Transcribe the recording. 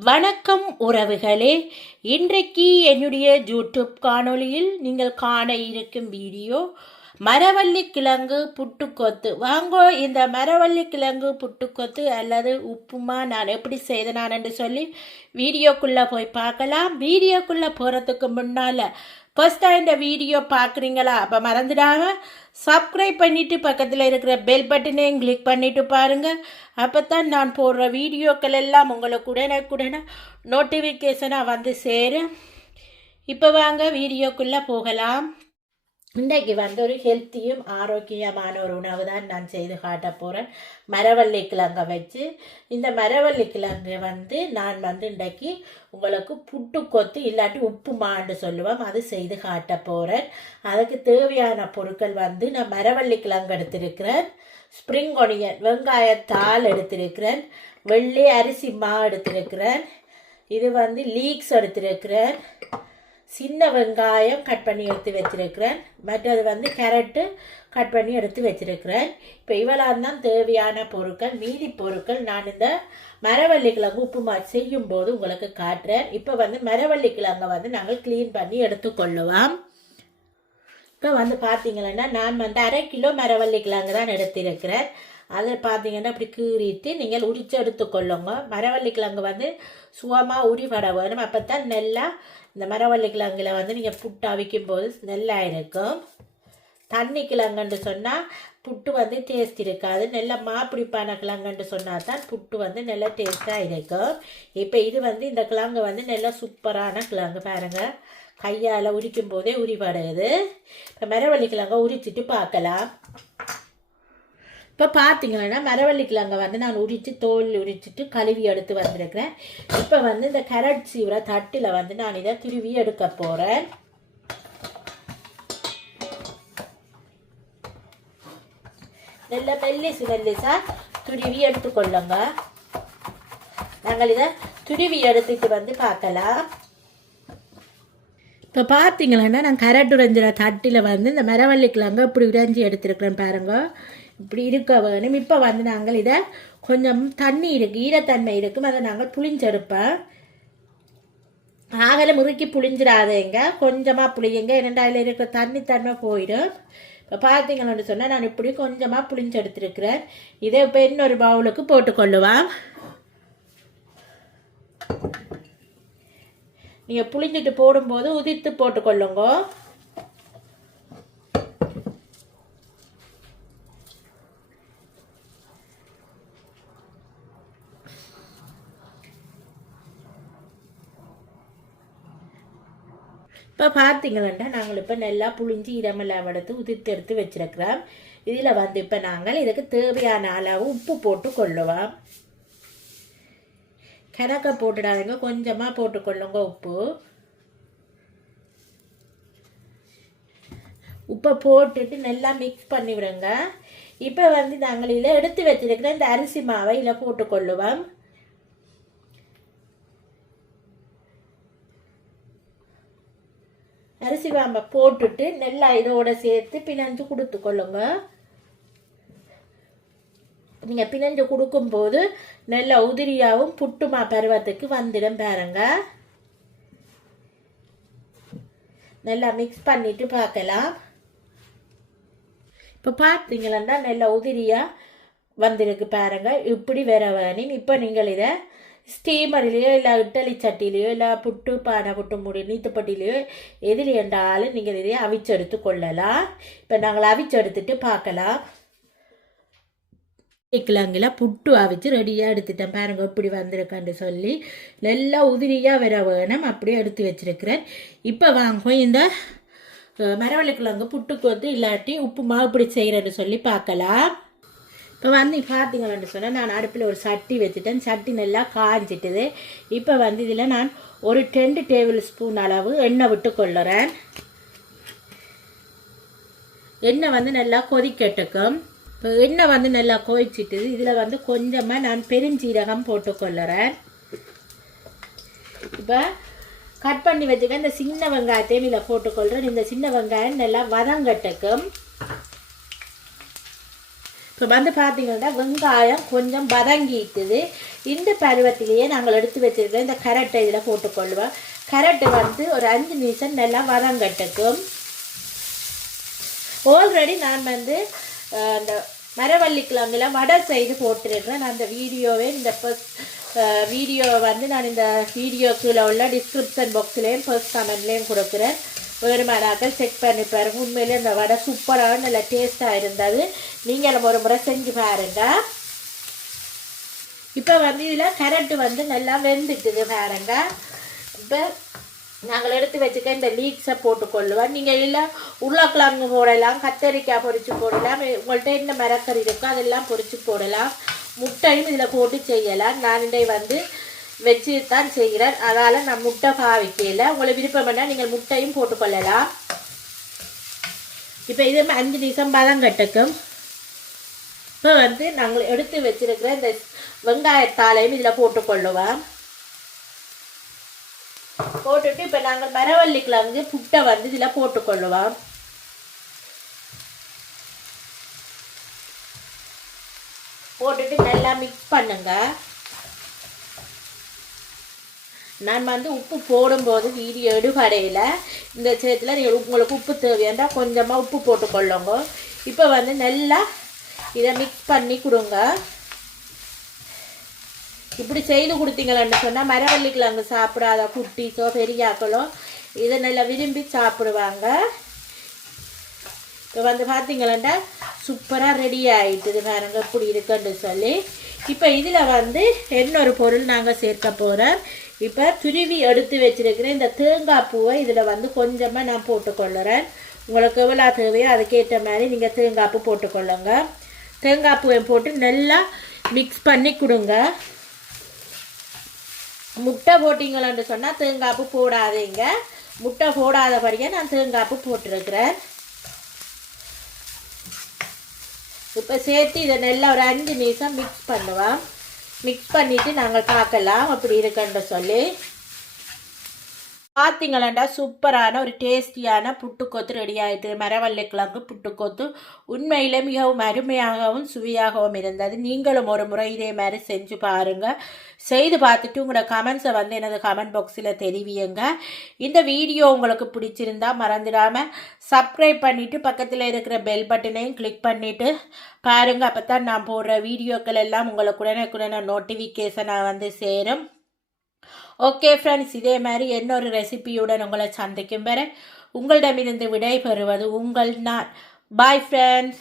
வணக்கம் உறவுகளே. இன்றைக்கு என்னுடைய யூடியூப் காணொளியில் நீங்கள் காண இருக்கும் வீடியோ மரவள்ளி கிழங்கு புட்டுக்கொத்து. வாங்கோ இந்த மரவள்ளி கிழங்கு புட்டுக்கொத்து அல்லது உப்புமா நான் எப்படி செய்தனான் என்று சொல்லி வீடியோக்குள்ளே போய் பார்க்கலாம். வீடியோக்குள்ளே போகிறதுக்கு முன்னால் ஃபர்ஸ்ட்டாக இந்த வீடியோ பார்க்குறீங்களா? அப்போ மறந்துடாமல் சப்ஸ்கிரைப் பண்ணிவிட்டு பக்கத்தில் இருக்கிற பெல் பட்டனையும் கிளிக் பண்ணிவிட்டு பாருங்கள் அப்போ தான் நான் போடுற வீடியோக்கள் எல்லாம் உங்களுக்கு உடனுக்குடனே நோட்டிஃபிகேஷனாக வந்து சேரும். இப்போ வாங்க வீடியோக்குள்ளே போகலாம். இன்றைக்கு வந்து ஒரு ஹெல்த்தியும் ஆரோக்கியமான ஒரு உணவு தான் நான் செய்து காட்ட போகிறேன் மரவள்ளி கிழங்கை வச்சு இந்த மரவள்ளி கிழங்கை வந்து நான் வந்து இன்றைக்கு உங்களுக்கு புட்டு கொத்து இல்லாட்டி உப்புமான்னு சொல்லுவோம் அது செய்து காட்ட போகிறேன் அதுக்கு தேவையான பொருட்கள் வந்து நான் மரவள்ளி கிழங்கு எடுத்திருக்கிறேன். ஸ்ப்ரிங் ஒனியன் வெங்காயத்தாள் எடுத்திருக்கிறேன். வெள்ளை அரிசி மா எடுத்திருக்கிறேன். இது வந்து லீக்ஸ் எடுத்திருக்கிறேன். சின்ன வெங்காயம் கட் பண்ணி எடுத்து வச்சிருக்கிறேன். மற்றது வந்து கேரட்டு கட் பண்ணி எடுத்து வச்சிருக்கிறேன். இப்போ இவ்வளவு தான் தேவையான பொருட்கள் மீதி பொருட்கள் நான் இந்த மரவள்ளி கிழங்கு உப்புமா செய்யும் போது உங்களுக்கு காட்டுறேன். இப்போ வந்து மரவள்ளி கிழங்கை வந்து நாங்கள் க்ளீன் பண்ணி எடுத்துக்கொள்ளுவோம். இப்போ வந்து பார்த்தீங்கன்னா நான் வந்து அரை கிலோ மரவள்ளி கிழங்கு தான் எடுத்திருக்கிறேன். அதில் பார்த்தீங்கன்னா அப்படி கீறிட்டு நீங்கள் உரிச்சு எடுத்துக்கொள்ளுங்க. மரவள்ளி கிழங்கு வந்து சுகமாக உரிபட வேணும். அப்போ தான் நல்லா இந்த மரவள்ளி கிழங்குல வந்து நீங்கள் புட்டு அவிக்கும் போது நல்லா இருக்கும். தண்ணி கிழங்குன்னு சொன்னால் புட்டு வந்து டேஸ்ட் இருக்காது. நல்ல மாப்பிடிப்பான கிழங்குன்னு சொன்னால் தான் புட்டு வந்து நல்லா டேஸ்ட்டாக இருக்கும். இப்போ இது வந்து இந்த கிழங்கு வந்து நல்லா சூப்பரான கிழங்கு பாருங்கள் கையால் உரிக்கும் போதே உரிபடுது இப்போ மரவள்ளி கிழங்கை உரிச்சிட்டு பார்க்கலாம். இப்போ பார்த்தீங்கன்னா மரவள்ளி வந்து நான் உரித்து தோல் உரிச்சிட்டு கழுவி எடுத்து வந்திருக்கிறேன். இப்போ வந்து இந்த கரட் சீவுற தட்டில் வந்து நான் இதை திருவி எடுக்க போகிறேன் நல்ல மெல்லிசு மெல்லிசா துருவி எடுத்துக்கொள்ளுங்க நாங்கள் இதை துருவி எடுத்துட்டு வந்து பார்க்கலாம். இப்போ பார்த்தீங்களன்னா நான் கரட் உடைஞ்சிற தட்டில் வந்து இந்த மரவள்ளி கிழங்கு இப்படி உடைஞ்சி எடுத்துருக்குறேன் பாருங்க. இப்படி இருக்க வேணும். இப்போ வந்து நாங்கள் இதை கொஞ்சம் தண்ணி இருக்கு ஈரத்தன்மை இருக்கும் அதை நாங்கள் புளிஞ்செடுப்போம். ஆகலை முறுக்கி புளிஞ்சிடாதேங்க. கொஞ்சமாக புளியுங்க. என்னென்னா அதில் இருக்கிற தண்ணி தன்மை போயிடும். இப்போ பார்த்தீங்கன்னு சொன்னால் நான் இப்படி கொஞ்சமாக புளிஞ்செடுத்துருக்கிறேன். இதை இப்போ இன்னொரு பவுலுக்கு போட்டுக்கொள்ளுவான் நீங்கள் புளிஞ்சிட்டு போடும்போது உதிர்த்து போட்டுக்கொள்ளுங்க. இப்போ பார்த்தீங்கன்னா நாங்கள் இப்போ நல்லா புழிஞ்சு இரமெல்லாம் எடுத்து உதிர்த்து எடுத்து வச்சிருக்கிறோம். இதில் வந்து இப்போ நாங்கள் இதுக்கு தேவையான அளவு உப்பு போட்டு கொள்ளுவோம். கணக்க போட்டுடாதுங்க கொஞ்சமாக போட்டுக்கொள்ளுங்க உப்பு. உப்பை போட்டுட்டு நல்லா மிக்ஸ் பண்ணி விடுங்க இப்போ வந்து நாங்கள் இதில் எடுத்து வச்சிருக்கிற இந்த அரிசி மாவை இதில் போட்டுக்கொள்ளுவோம் அரிசி மாவை போட்டுட்டு நல்லா இதோட சேர்த்து பிணைஞ்சு கொடுத்து கொள்ளுங்க நீங்கள் பிணைஞ்சு கொடுக்கும்போது நல்ல உதிரியாகவும் புட்டுமா பருவத்துக்கு வந்துடும் பாருங்க. நல்லா மிக்ஸ் பண்ணிட்டு பார்க்கலாம். இப்போ பார்த்தீங்களா நல்ல உதிரியாக வந்திருக்கு பாருங்க. இப்படி வேற வேணும். இப்போ நீங்கள் இதை ஸ்டீமர்லேயோ இல்லை இட்டலி சட்டிலேயோ இல்லை புட்டு பானை புட்டு முடி நீத்துப்பட்டிலேயோ எதில் என்றாலும் நீங்கள் இதை அவிச்செடுத்து கொள்ளலாம் இப்போ நாங்கள் அவிச்செடுத்துட்டு பார்க்கலாம் கிழங்குல புட்டு அவிச்சு ரெடியாக எடுத்துட்டேன் பாருங்க இப்படி வந்திருக்கான்னு சொல்லி நல்லா உதிரியாக வர வேணும் அப்படியே எடுத்து வச்சிருக்கிறேன் இப்போ வாங்க இந்த மரவள்ளி கிழங்கு புட்டுக்கு வந்து இல்லாட்டி உப்புமா இப்படி செய்கிறேன்னு சொல்லி பார்க்கலாம் இப்போ வந்து பார்த்தீங்கன்னு சொன்னால் நான் அடுப்பில் ஒரு சட்டி வச்சுட்டேன். சட்டி நல்லா காஞ்சிட்டுது. இப்போ வந்து இதில் நான் ஒரு ரெண்டு டேபிள் ஸ்பூன் அளவு எண்ணெய் விட்டு கொள்ளுறேன். எண்ணெய் வந்து நல்லா கொதிக்கட்டுக்கும் இப்போ எண்ணெய் வந்து நல்லா கொதிச்சிட்டுது. இதில் வந்து கொஞ்சமாக நான் பெருஞ்சீரகம் போட்டுக்கொள்ளுறேன் இப்போ கட் பண்ணி வச்சுக்க இந்த சின்ன வெங்காயத்தையும் இதில் போட்டுக்கொள்கிறேன் இந்த சின்ன வெங்காயம் நல்லா வதங்கட்டுக்கும் இப்போ வந்து பார்த்தீங்கன்னா வெங்காயம் கொஞ்சம் வதங்கிக்குது இந்த பருவத்திலேயே நாங்கள் எடுத்து வச்சிருக்கிற இந்த கரட்டை இதில் போட்டுக்கொள்வோம். கரட்டு வந்து ஒரு அஞ்சு நிமிஷம் நல்லா வதங்கட்டுக்கும் ஆல்ரெடி நான் வந்து அந்த மரவள்ளி வடை செய்து போட்டுருக்கிறேன். நான் அந்த வீடியோவே இந்த ஃபர்ஸ்ட் வீடியோ வந்து நான் இந்த வீடியோக்குள்ள உள்ள டிஸ்கிரிப்ஷன் பாக்ஸ்லேயும் ஃபர்ஸ்ட் கமெண்ட்லேயும் கொடுக்குறேன். வேறுமானாக்கள் செக் பண்ணி பாருங்க உண்மையிலே இந்த வடை சூப்பராக நல்ல டேஸ்ட்டாக இருந்தது நீங்களும் ஒரு முறை செஞ்சு பாருங்க இப்போ வந்து இதில் கரண்ட்டு வந்து நல்லா வெந்துட்டுது பாருங்க இப்போ நாங்கள் எடுத்து வச்சுக்க இந்த லீக்ஸை போட்டுக்கொள்ளுவோம் நீங்கள் இல்லை உருளைக்கிழங்கு போடலாம் கத்தரிக்காய் பொறிச்சு போடலாம் உங்கள்கிட்ட என்ன மரக்கறி இருக்கோ அதெல்லாம் பொறிச்சு போடலாம் முட்டையும் இதில் போட்டு செய்யலாம் நான் இதை வந்து வச்சு தான் செய்கிறேன் அதால் நான் முட்டை பாவிக்கல. உங்களை விருப்பம் பண்ணால் நீங்கள் முட்டையும் போட்டுக்கொள்ளலாம். இப்போ இது அஞ்சு நிமிஷம் பதம் கட்டக்கும். இப்போ வந்து நாங்கள் எடுத்து வச்சிருக்கிற இந்த வெங்காயத்தாலையும் இதில் போட்டுக்கொள்ளுவோம். போட்டுட்டு இப்போ நாங்கள் மரவள்ளி கிழங்கு புட்டை வந்து இதில் போட்டுக்கொள்ளுவோம். போட்டுட்டு நல்லா மிக்ஸ் பண்ணுங்கள் நான் வந்து உப்பு போடும்போது வீடியோ எடுபடையில். இந்த சேத்தில் நீங்கள் உங்களுக்கு உப்பு தேவையாண்டா கொஞ்சமாக உப்பு போட்டுக்கொள்ளுங்க. இப்போ வந்து நல்லா இதை மிக்ஸ் பண்ணி கொடுங்க. இப்படி செய்து கொடுத்தீங்களன்னு சொன்னால் மரவள்ளி கிழங்கு சாப்பிடாத குட்டீஸோ பெரியாக்களோ இதை நல்லா விரும்பி சாப்பிடுவாங்க. இப்போ வந்து பார்த்தீங்களா சூப்பராக ரெடி ஆகிட்டுது பாருங்க இப்படி இருக்குன்னு சொல்லி. இப்போ இதில் வந்து இன்னொரு பொருள் நாங்கள் சேர்க்க போகிறோம் இப்போ துருவி எடுத்து வச்சிருக்கிற இந்த தேங்காய் பூவை இதில் வந்து கொஞ்சமாக நான் போட்டுக்கொள்ளுறேன். உங்களுக்கு எவ்வளோ தேவையோ அதுக்கேற்ற மாதிரி நீங்கள் தேங்காய் பூ போட்டுக்கொள்ளுங்க. தேங்காய் பூவை போட்டு நல்லா மிக்ஸ் பண்ணி கொடுங்க. முட்டை போட்டிங்களான்னு சொன்னால் தேங்காய்ப்பு போடாதீங்க. முட்டை போடாதபடியே நான் தேங்காய்ப்பு போட்டிருக்கிறேன். இப்போ சேர்த்து இதை நல்லா ஒரு அஞ்சு நிமிஷம் மிக்ஸ் பண்ணுவேன் மிக்ஸ் பண்ணிவிட்டு நாங்கள் பார்க்கலாம். அப்படி இருக்குன்ற சொல்லி பார்த்தீங்களா சூப்பரான ஒரு டேஸ்டியான புட்டுக்கொத்து ரெடி ஆயிடுது மரவள்ளி கிழங்கு புட்டுக்கொத்து. உண்மையிலே மிகவும் அருமையாகவும் சுவையாகவும் இருந்தது. நீங்களும் ஒரு முறை இதே மாதிரி செஞ்சு பாருங்கள் செய்து பார்த்துட்டு உங்களோட கமெண்ட்ஸை வந்து எனது கமெண்ட் பாக்ஸில் தெரிவியுங்க. இந்த வீடியோ உங்களுக்கு பிடிச்சிருந்தா மறந்துடாமல் சப்ஸ்கிரைப் பண்ணிவிட்டு பக்கத்தில் இருக்கிற பெல் பட்டனையும் கிளிக் பண்ணிவிட்டு பாருங்கள் அப்போ தான் நான் போடுற வீடியோக்கள் எல்லாம் உங்களுக்கு உடனுக்குடனே நோட்டிஃபிகேஷனாக வந்து சேரும். ஓகே ஃப்ரெண்ட்ஸ் இதே மாதிரி இன்னொரு ரெசிபியுடன் உங்களை சந்திக்கும் வரை உங்களிடமிருந்து விடை பெறுவது உங்கள் நான். Bye friends